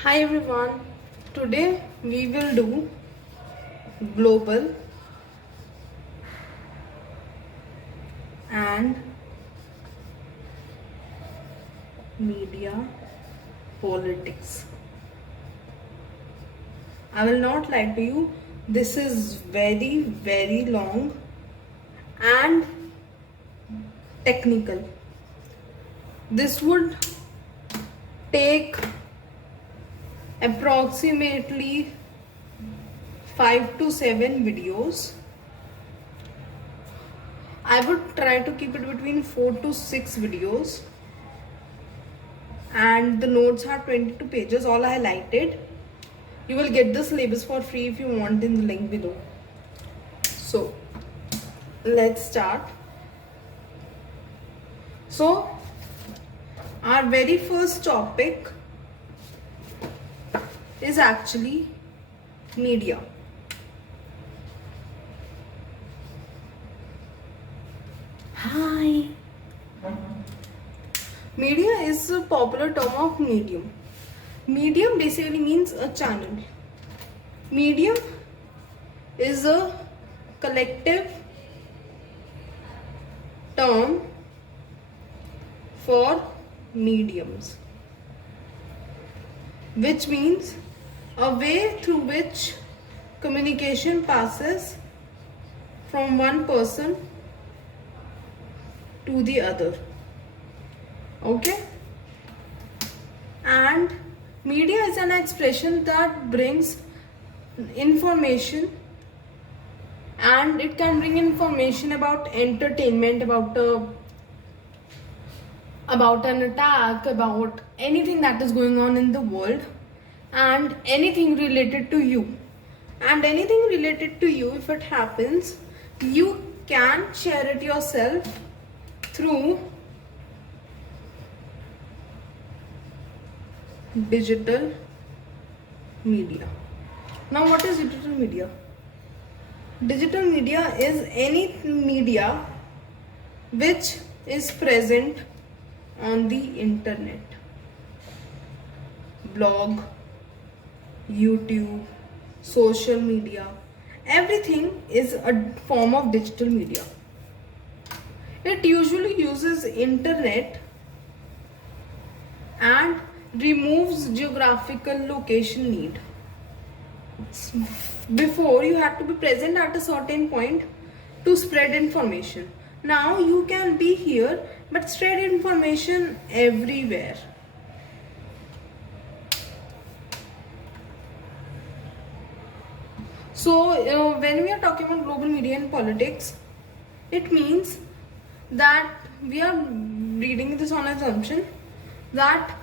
Hi everyone, today we will do global and media politics. I will not lie to you, this is very long and technical. This would take approximately 5 to 7 videos. I would try to keep it between 4 to 6 videos, and the notes are 22 pages, all highlighted. You will get the syllabus for free if you want in the link below. So let's start. So our very first topic is actually media. Hi. Media is a popular term of medium. Medium basically means a channel. Medium is a collective term for mediums, which means a way through which communication passes from one person to the other. Okay? And media is an expression that brings information, and it can bring information about entertainment, about an attack, about anything that is going on in the world, and anything related to you. And anything related to you, if it happens, you can share it yourself through digital media. Now, what is digital media? Digital media is any media which is present on the internet. Blog, YouTube, social media, everything is a form of digital media. It usually uses internet and removes geographical location need. Before, you had to be present at a certain point to spread information. Now you can be here but spread information everywhere. So when we are talking about global media and politics, it means that we are reading this on assumption that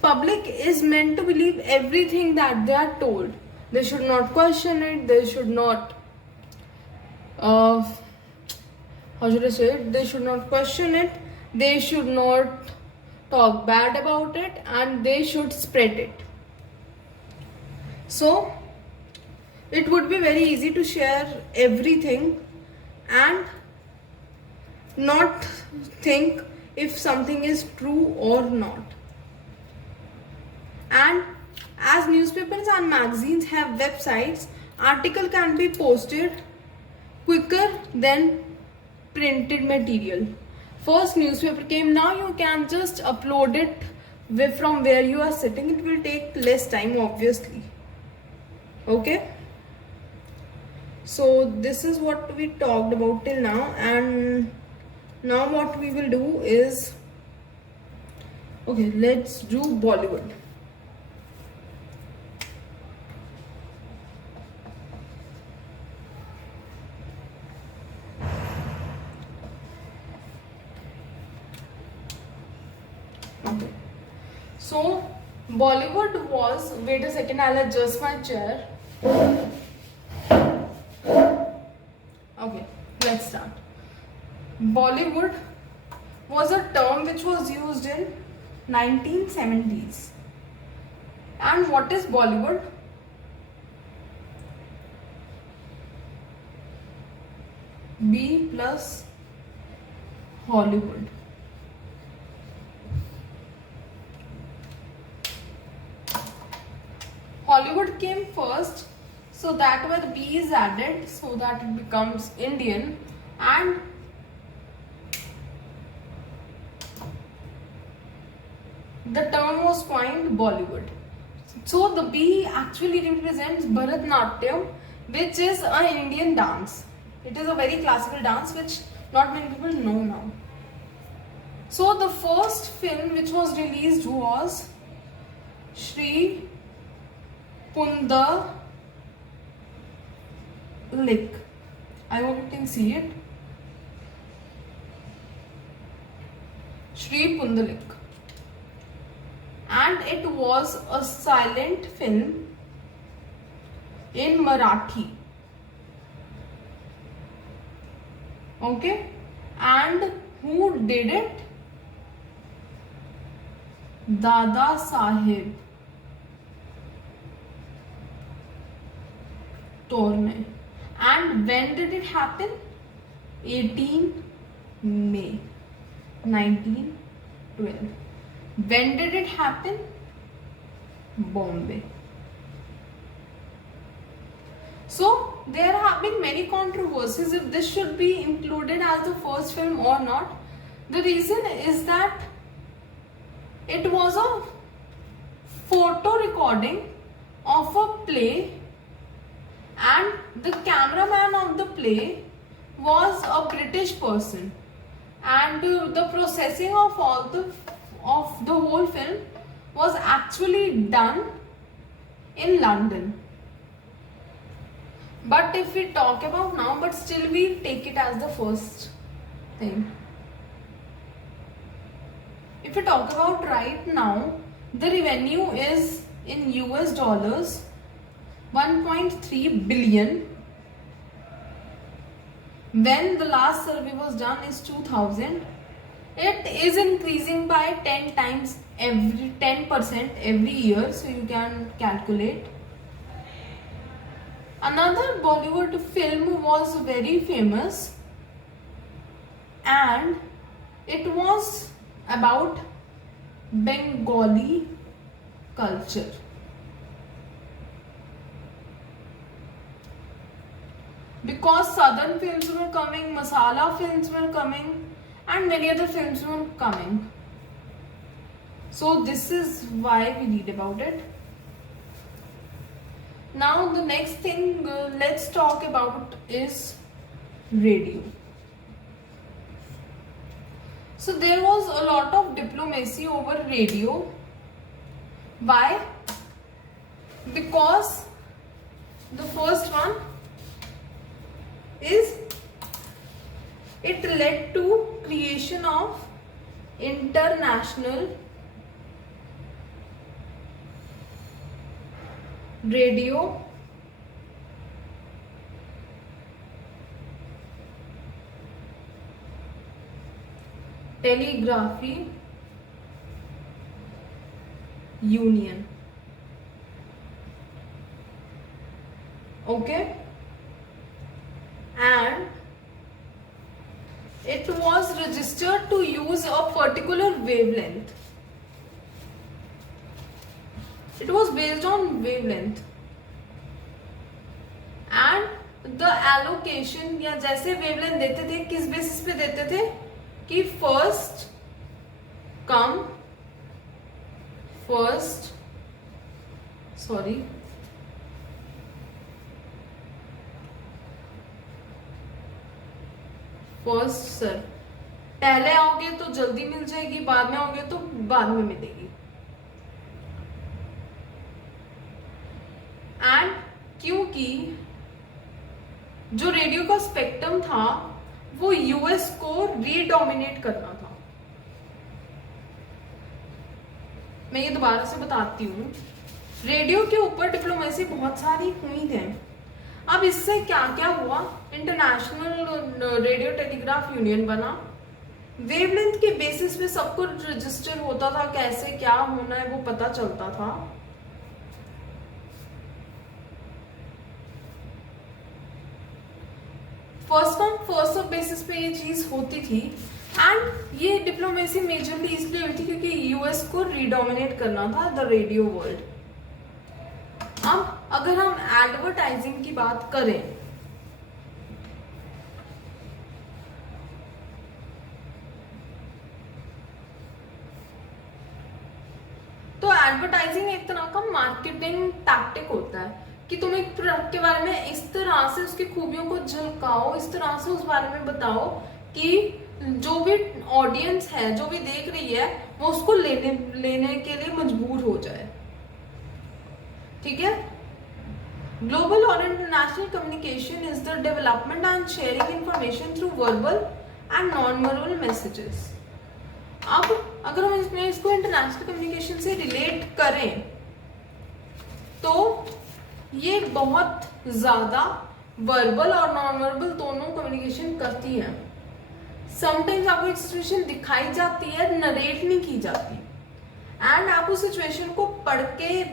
public is meant to believe everything that they are told. They should not question it. They should not how should I say it? They should not question it. They should not talk bad about it, and they should spread it. So it would be very easy to share everything and not think if something is true or not. And as newspapers and magazines have websites, article can be posted quicker than printed material. First newspaper came, now you can just upload it from where you are sitting. It will take less time, obviously. Okay? So this is what we talked about till now, and now what we will do is, okay, let's do Bollywood. Okay. So Bollywood was, wait a second, I'll adjust my chair. Okay, let's start. Bollywood was a term which was used in 1970s. And what is Bollywood? B plus Hollywood. Hollywood came first, so that where B is added so that it becomes Indian, and the term was coined Bollywood. So the B actually represents Bharatnatyam, which is an Indian dance. It is a very classical dance which not many people know now. So the first film which was released was Shri Pundalik. I hope you can see it. Shri Pundalik. And it was a silent film in Marathi. Okay, and who did it? Dada Saheb Torne. And when did it happen? 18 May 1912. When did it happen? Bombay. So there have been many controversies if this should be included as the first film or not. The reason is that it was a photo recording of a play, and the cameraman of the play was a British person, and the processing of the whole film was actually done in London. But if we talk about now, but still we take it as the first thing. If we talk about right now, the revenue is in US dollars 1.3 billion. When the last survey was done is 2000. It is increasing by 10% every year, so you can calculate. Another Bollywood film was very famous, and it was about Bengali culture. Because southern films were coming, masala films were coming, and many other films were coming. So this is why we read about it. Now the next thing let's talk about is radio. So there was a lot of diplomacy over radio. Why? Because the first one is it led to creation of international radio telegraphy union. Okay, and it was registered to use a particular wavelength. It was based on wavelength, and the allocation या जैसे wavelength देते थे किस basis पे देते थे कि first come first sir पहले आओगे तो जल्दी मिल जाएगी, बाद में आओगे तो बाद में मिलेगी. एंड क्योंकि जो रेडियो का स्पेक्ट्रम था वो यूएस को रीडोमिनेट करना था. मैं ये दोबारा से बताती हूँ. रेडियो के ऊपर डिप्लोमेसी बहुत सारी हुई है. अब इससे क्या क्या हुआ, इंटरनेशनल रेडियो टेलीग्राफ यूनियन बना. वेवलेंथ के बेसिस पे सब कुछ रजिस्टर होता था, कैसे क्या होना है वो पता चलता था. First come first serve basis पे ये चीज होती थी. एंड ये डिप्लोमेसी मेजरली इसलिए हुई थी क्योंकि यूएस को रीडोमिनेट करना था द रेडियो वर्ल्ड. अब अगर हम एडवर्टाइजिंग की बात करें, तो एडवर्टाइजिंग एक तरह का मार्केटिंग टैक्टिक होता है कि तुम एक प्रोडक्ट के बारे में इस तरह से उसकी खूबियों को झलकाओ, इस तरह से उस बारे में बताओ कि जो भी ऑडियंस है, जो भी देख रही है, वो उसको लेने के लिए मजबूर हो जाए। ठीक है। ग्लोबल और international communication is the development and sharing information through verbal and non verbal messages. अब अगर हम इसको इंटरनेशनल कम्युनिकेशन से रिलेट करें तो ये बहुत ज्यादा वर्बल और नॉन वर्बल दोनों कम्युनिकेशन करती है। समटाइम्स आपको एक सिचुएशन दिखाई जाती है, नरेट नहीं की जाती, एंड आप उस सिचुएशन को पढ़ के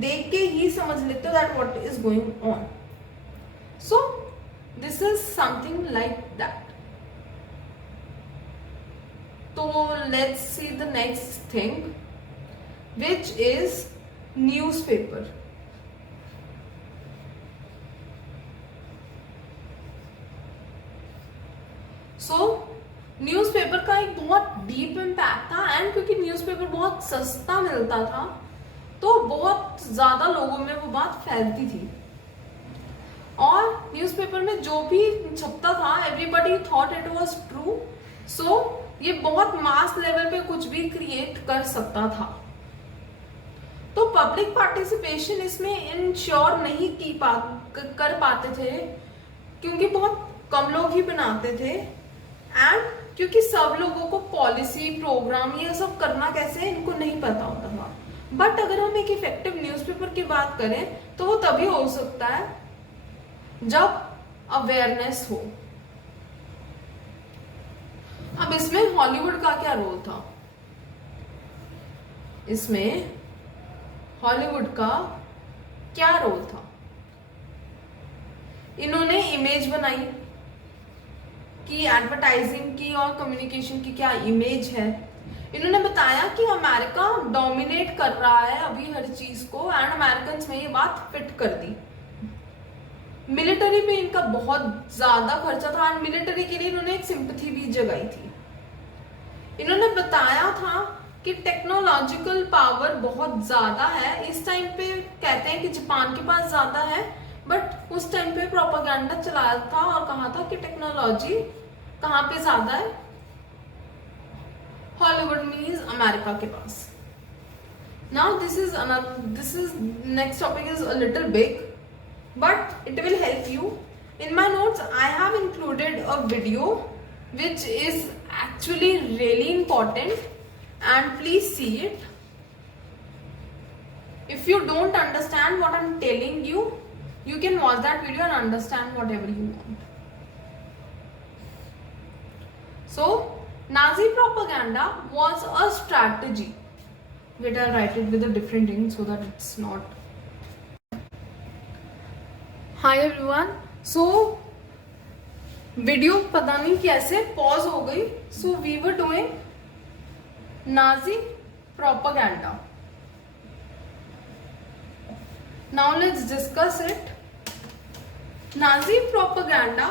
देख के ही समझ लेते हो that what is going on. So this is something like that. तो let's see the next thing which is newspaper. So newspaper का एक बहुत डीप इम्पैक्ट था, एंड क्योंकि न्यूज़पेपर बहुत सस्ता मिलता था तो बहुत ज्यादा लोगों में वो बात फैलती थी, और न्यूज़पेपर में जो भी छपता था everybody thought it was true. So ये बहुत मास लेवल पे कुछ भी क्रिएट कर सकता था। तो पब्लिक पार्टिसिपेशन इसमें इंश्योर नहीं कर पाते थे क्योंकि बहुत कम लोग ही बनाते थे, एंड क्योंकि सब लोगों को पॉलिसी प्रोग्राम ये सब करना कैसे है इनको नहीं पता होता था। बट अगर हम एक इफेक्टिव न्यूज़पेपर की बात करें तो वो तभी हो सकता है जब अवेयरनेस हो। अब इसमें हॉलीवुड का क्या रोल था? इसमें हॉलीवुड का क्या रोल था? इन्होंने इमेज बनाई कि एडवर्टाइजिंग की और कम्युनिकेशन की क्या इमेज है। इन्होंने बताया कि अमेरिका डोमिनेट कर रहा है अभी हर चीज को, एंड अमेरिकन्स में ये बात फिट कर दी। मिलिट्री पे इनका बहुत ज्यादा खर्चा था, एंड मिलिट्री के लिए इन्होंने एक सिंपैथी भी जगाई थी। इन्होंने बताया था कि टेक्नोलॉजिकल पावर बहुत ज्यादा है। इस टाइम पे कहते हैं कि जापान के पास ज्यादा है, बट उस टाइम पे प्रोपागेंडा चलाया था और कहा था कि टेक्नोलॉजी कहाँ पे ज्यादा है, हॉलीवुड मीन्स अमेरिका के पास। Now this is next topic is a little big but it will help you. In my notes I have included a video which is actually really important, and please see it. If you don't understand what I'm telling you, you can watch that video and understand whatever you want. So Nazi propaganda was a strategy. Wait, I'll write it with a different ink so that it's not. Hi everyone. So video पता नहीं कैसे pause हो गई। So we were doing Nazi propaganda. Now let's discuss it. Nazi propaganda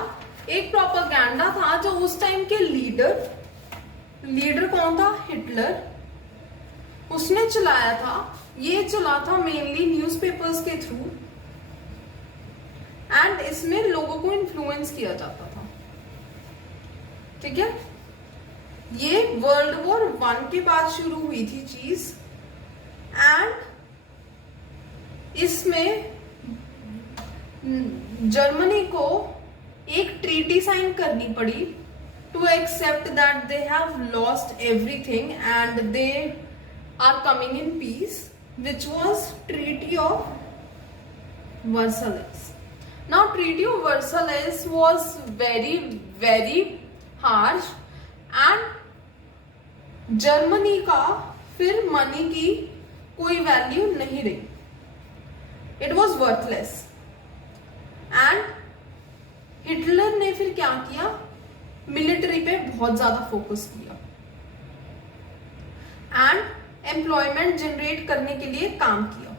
एक propaganda था जो उस time के लीडर कौन था? हिटलर। उसने चलाया था। ये चला था मेनली न्यूज़पेपर्स के थ्रू, एंड इसमें लोगों को इन्फ्लुएंस किया जाता था। ठीक है। ये वर्ल्ड वॉर 1 के बाद शुरू हुई थी चीज, एंड इसमें जर्मनी को एक ट्रीटी साइन करनी पड़ी to accept that they have lost everything and they are coming in peace, which was treaty of Versailles. Now Treaty of Versailles was very very harsh, and Germany का फिर money की कोई value नहीं रही। It was worthless, and Hitler ने फिर क्या किया? मिलिट्री पे बहुत ज्यादा फोकस किया एंड एम्प्लॉयमेंट जनरेट करने के लिए काम किया।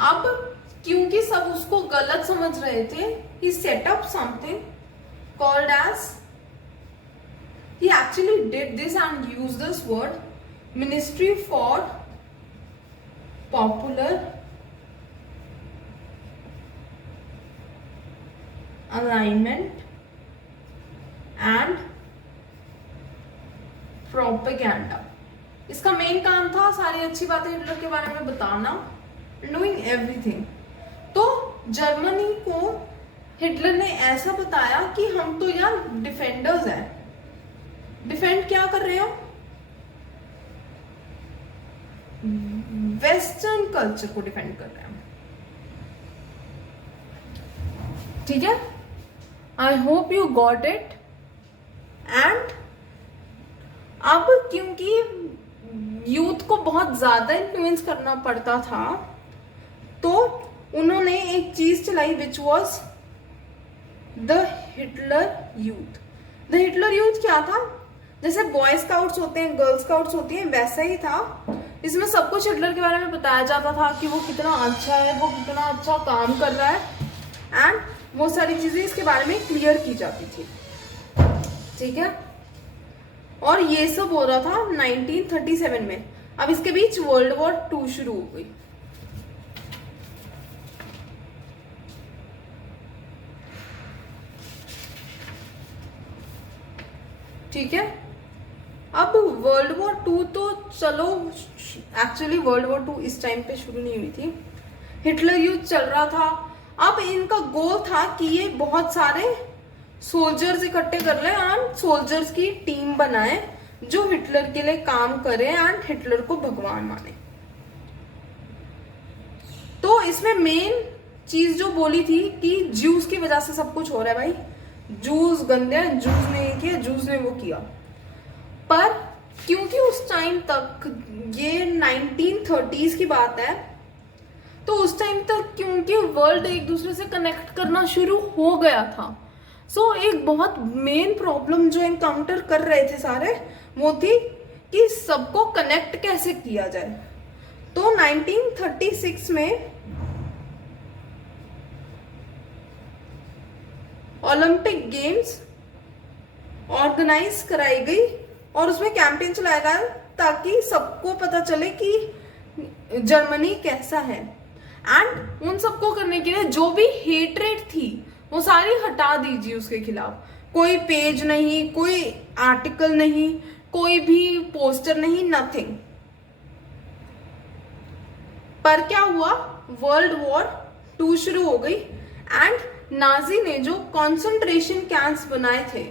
अब क्योंकि सब उसको गलत समझ रहे थे, he set up something called as, he actually did this and used this word, Ministry for Popular Alignment and Propaganda. इसका मेन काम था सारी अच्छी बातें हिटलर के बारे में बताना, डूइंग एवरीथिंग। तो जर्मनी को हिटलर ने ऐसा बताया कि हम तो यार डिफेंडर्स हैं। डिफेंड क्या कर रहे हो? वेस्टर्न कल्चर को डिफेंड कर रहे हैं। ठीक है, आई hope you got it. And अब क्योंकि यूथ को बहुत ज्यादा इन्फ्लुएंस करना पड़ता था, तो उन्होंने एक चीज चलाई which was the Hitler youth. The Hitler youth क्या था? जैसे बॉय स्काउट्स होते हैं, गर्ल स्काउट्स होती हैं, वैसा ही था। इसमें सब कुछ हिटलर के बारे में बताया जाता था कि वो कितना अच्छा है, वो कितना अच्छा काम कर रहा है, एंड वो सारी चीजें इसके बारे में क्लियर की जाती थी। ठीक है, और ये सब हो रहा था 1937 में। अब इसके बीच वर्ल्ड वॉर 2 शुरू हो गई। ठीक है, अब वर्ल्ड वॉर 2 तो चलो, एक्चुअली वर्ल्ड वॉर 2 इस टाइम पे शुरू नहीं हुई थी, हिटलर यूथ चल रहा था। अब इनका गोल था कि ये बहुत सारे सोल्जर्स इकट्ठे कर ले एंड सोल्जर्स की टीम बनाए जो हिटलर के लिए काम करे एंड हिटलर को भगवान माने। तो इसमें मेन चीज जो बोली थी कि ज्यूज की वजह से सब कुछ हो रहा है भाई, जूस गंदे हैं, जूस ने ये किया, जूस ने वो किया। पर क्योंकि उस टाइम तक, ये 1930s की बात है, तो उस टाइम तक क्योंकि वर्ल्ड एक दूसरे से कनेक्ट करना शुरू हो गया था, सो एक बहुत मेन प्रॉब्लम जो एनकाउंटर कर रहे थे सारे, वो थी कि सबको कनेक्ट कैसे किया जाए। तो 1936 में ओलंपिक गेम्स ऑर्गेनाइज कराई गई और उसमें कैंपेन चलाया गया ताकि सबको पता चले कि जर्मनी कैसा है। एंड उन सबको करने के लिए जो भी हेटरेट थी वो सारी हटा दीजिए उसके खिलाफ। कोई पेज नहीं, कोई आर्टिकल नहीं, कोई भी पोस्टर नहीं, नथिंग। पर क्या हुआ, वर्ल्ड वॉर 2 शुरू हो गई एंड नाजी ने जो कॉन्सेंट्रेशन कैंप्स बनाए थे।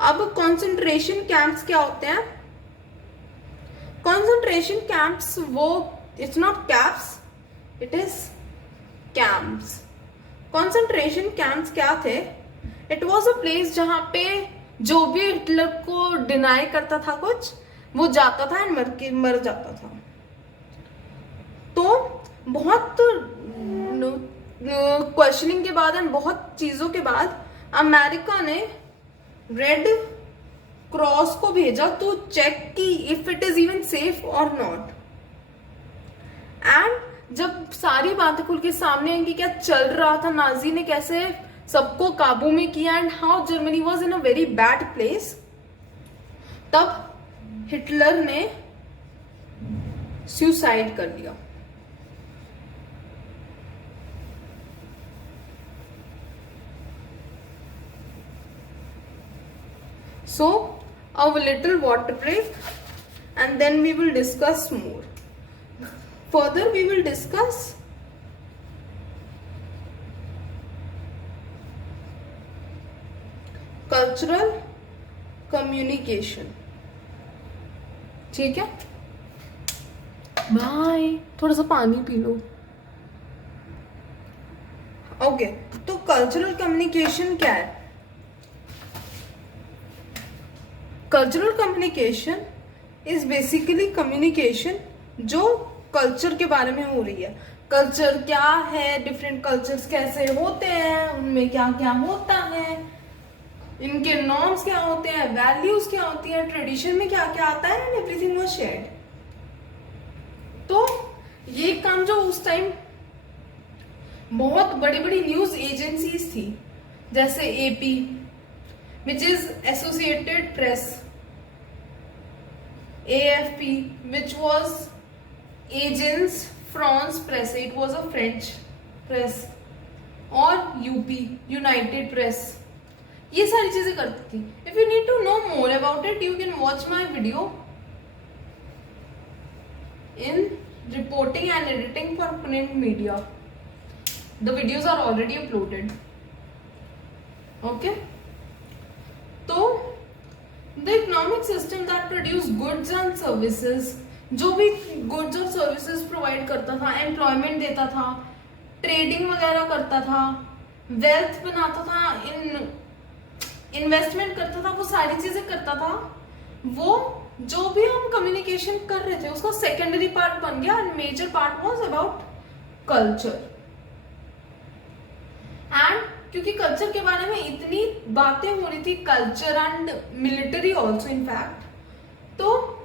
अब कॉन्सेंट्रेशन कैंप्स क्या होते हैं? कॉन्सेंट्रेशन कैंप्स वो, it's not camps, it is camps. Concentration camps क्या थे? इट वॉज अ प्लेस जहां पे जो भी हिटलर को डिनाई करता था कुछ, वो जाता था एंड मर जाता था। तो बहुत क्वेश्चनिंग के बाद एंड बहुत चीजों के बाद अमेरिका ने रेड क्रॉस को भेजा टू चेक कि if it is even safe और नॉट। एंड जब सारी बातें खुल के सामने आई कि क्या चल रहा था, नाजी ने कैसे सबको काबू में किया and how Germany was in a very bad place, तब हिटलर ने सुसाइड कर लिया। So, a little water break and then we will discuss more. Further, we will discuss cultural communication. ठीक है? बाय, थोड़ा सा पानी पी लो। ओके, तो कल्चरल कम्युनिकेशन क्या है? Cultural communication is basically communication जो कल्चर के बारे में हो रही है। कल्चर क्या है, डिफरेंट कल्चर्स कैसे होते हैं, उनमें क्या क्या होता है, इनके नॉर्म्स क्या होते हैं, वैल्यूज क्या होती है, ट्रेडिशन में क्या क्या आता है, एंड एवरीथिंग वाज शेयर्ड। तो ये काम जो उस टाइम बहुत बड़ी बड़ी न्यूज एजेंसीज थी, जैसे AP which is associated press, AFP which was Agence France Presse, it was a French press, और UP United Press, ये सारी चीजें करती थी. If you need to know more about it, you can watch my video in reporting and editing for print media. The videos are already uploaded. Okay, तो the economic system that produce goods and services, जो भी goods और services provide करता था, employment देता था, trading वगैरह करता था, वेल्थ बनाता था, इन्वेस्टमेंट करता था, वो सारी चीजें करता था, वो जो भी हम कम्युनिकेशन कर रहे थे उसका सेकेंडरी पार्ट बन गया and major part was about culture. And क्योंकि कल्चर के बारे में इतनी बातें हो रही थी, culture and military also in fact, तो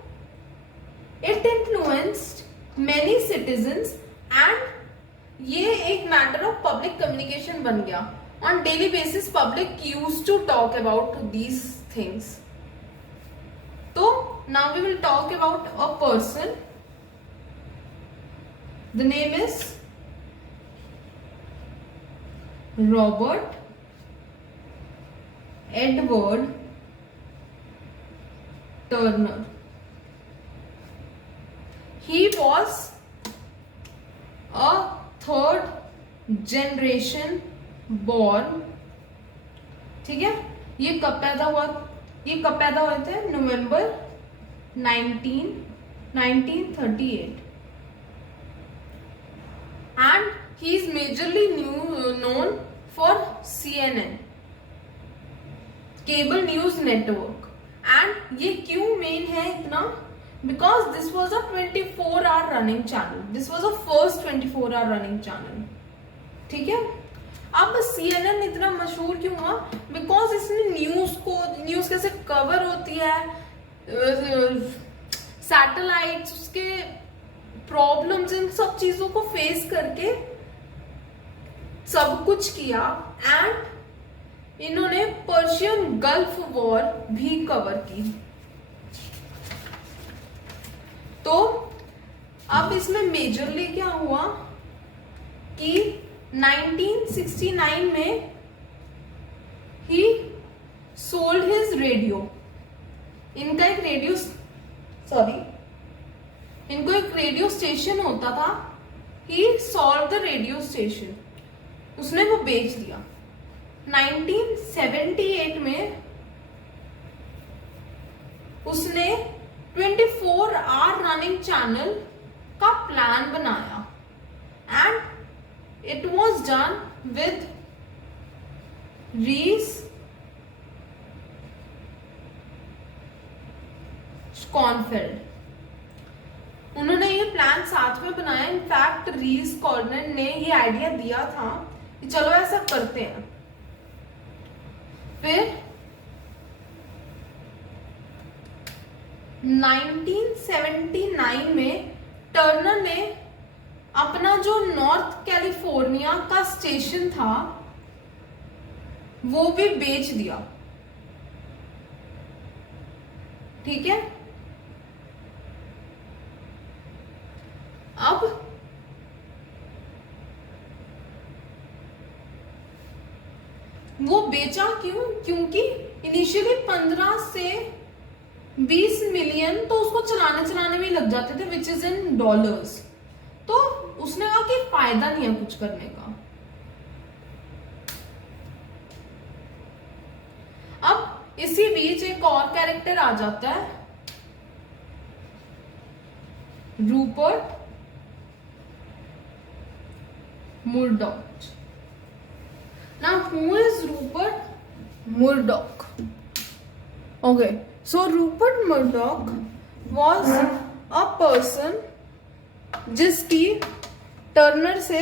it influenced many citizens and ये एक मैटर ऑफ पब्लिक कम्युनिकेशन बन गया. On daily basis public used to talk about these things. तो now we will talk about a person. The name is Robert Edward Turner. He was a third generation born. ठीक है, ये कब पैदा हुए थे? November 1938. And he is majorly known for CNN, cable news network. And ये क्यों main है इतना? Because this was a 24 hour running channel. This was a first 24 hour running channel. ठीक है, अब CNN इतना मशहूर क्यों हुआ? बिकॉज इसने न्यूज कैसे कवर होती है, सैटेलाइट्स, उसके प्रॉब्लम्स, इन सब चीजों को फेस करके सब कुछ किया. एंड इन्होंने पर्शियन गल्फ वॉर भी कवर की. तो अब इसमें मेजरली क्या हुआ कि 1969 में ही सोल्ड हिज रेडियो. इनको एक रेडियो स्टेशन होता था. He solve the radio station, उसने वो बेच दिया. 1978 में उसने 24 आवर रनिंग चैनल का प्लान बनाया and it was done with Reese Kornfeld. उन्होंने ये प्लान साथ में बनाया. इनफैक्ट रीस कॉर्नर ने ये आइडिया दिया था कि चलो ऐसा करते हैं. फिर 1979 में टर्नर ने अपना जो नॉर्थ कैलिफोर्निया का स्टेशन था वो भी बेच दिया. ठीक है, अब वो बेचा क्यों? क्योंकि इनिशियली 15 से 20 मिलियन तो उसको चलाने में ही लग जाते थे, विच इज इन डॉलर्स. तो उसने कहा कि फायदा नहीं है कुछ करने का. अब इसी बीच एक और कैरेक्टर आ जाता है, Rupert मुर्डॉक. Now, who is Rupert Murdoch? Okay, so Rupert Murdoch was a person जिसकी टर्नर से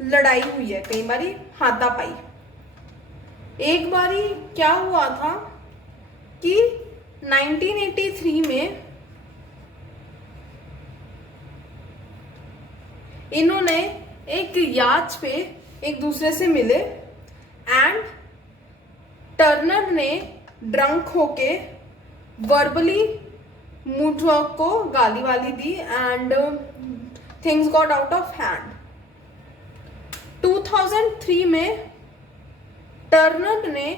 लड़ाई हुई है, कई बारी हाथापाई. एक बारी क्या हुआ था कि 1983 में इन्होंने एक याच पे एक दूसरे से मिले एंड टर्नर ने ड्रंक होके वर्बली मूडरॉक को गाली वाली दी and things got out of hand. 2003 में टर्नर ने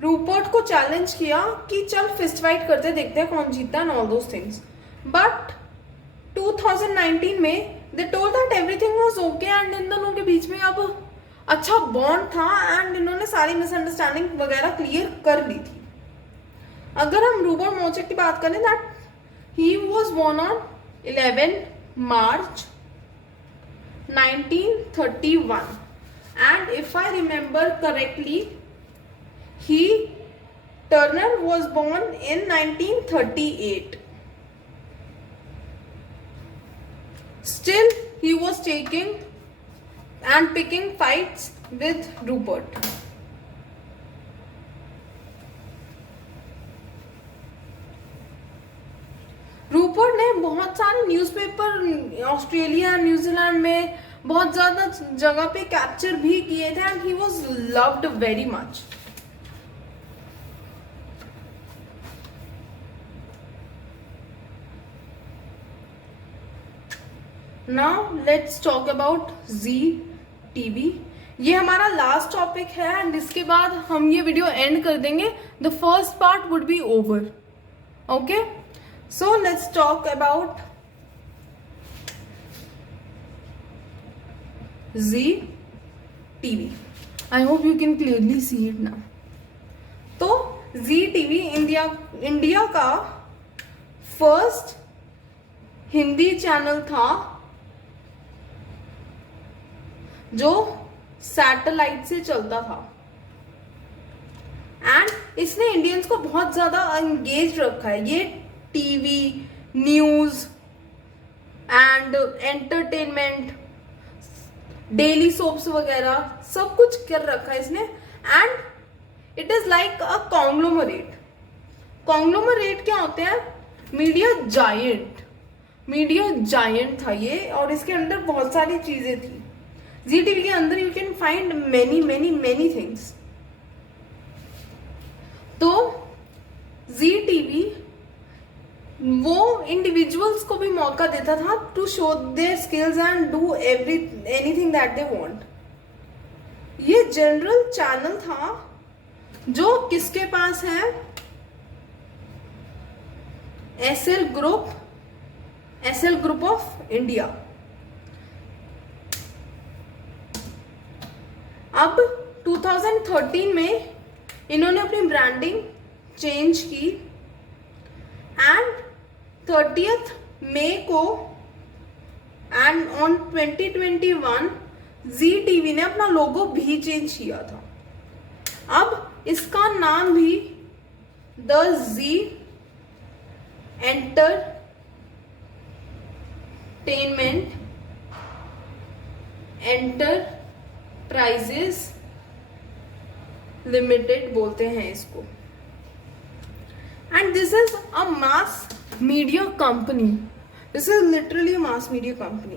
रूपर्ट को चैलेंज किया कि चल फिस्ट फाइट करते, देखते हैं कौन जीतता and all those things. But 2019 में they told that everything was okay and in दोनों के बीच में अब अच्छा बॉन्ड था एंड इन्होंने सारी मिसअंडरस्टैंडिंग वगैरह क्लियर कर ली थी। अगर हम रूपर्ट मोचक की बात करें that he was born on 11 March 1931 and if I remember correctly Turner was born in 1938. Still he was taking and picking fights with Rupert. Rupert ने बहुत सारे न्यूज़पेपर ऑस्ट्रेलिया न्यूजीलैंड में बहुत ज्यादा जगह पे कैप्चर भी किए थे and he was loved very much. Now let's talk about Zee TV. ये हमारा लास्ट टॉपिक है एंड इसके बाद हम ये वीडियो एंड कर देंगे। The first part would be over. Okay, so let's talk about Zee TV. I hope you can clearly see it now. तो जी टीवी इंडिया का फर्स्ट हिंदी चैनल था जो सैटेलाइट से चलता था एंड इसने इंडियंस को बहुत ज्यादा एंगेज रखा है। ये TV, news and entertainment, daily soaps वगैरह सब कुछ कर रखा है इसने and it is like a conglomerate. Conglomerate क्या होते हैं? मीडिया जायंट था ये और इसके अंदर बहुत सारी चीजें थी। जी टीवी के अंदर you can find many things. तो जी टीवी वो इंडिविजुअल्स को भी मौका देता था to show their skills and do anything that they want. ये जनरल चैनल था जो किसके पास है? Essel group of India. अब 2013 में इन्होंने अपनी ब्रांडिंग चेंज की एंड 30th मई को एंड ऑन 2021 जी टीवी ने अपना लोगो भी चेंज किया था। अब इसका नाम भी द जी एंटरप्राइजेस लिमिटेड बोलते हैं इसको। And this is a mass media company. This is literally mass media company.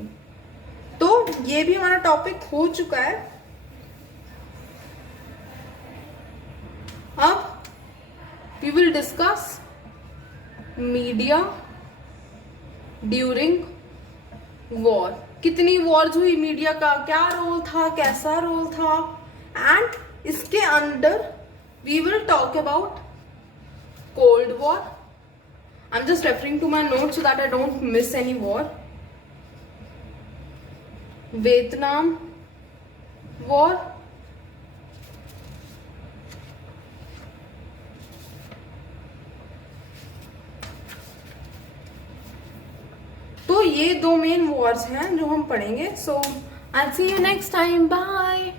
तो ये भी हमारा टॉपिक हो चुका है। अब we will discuss media during war. कितनी वॉर्स हुई, मीडिया का क्या रोल था, कैसा रोल था एंड इसके अंदर we will talk about Cold War. I'm just referring to my notes so that I don't miss any war. Vietnam War. तो ये दो मेन वॉर्स हैं जो हम पढ़ेंगे। So I'll see you next time. Bye.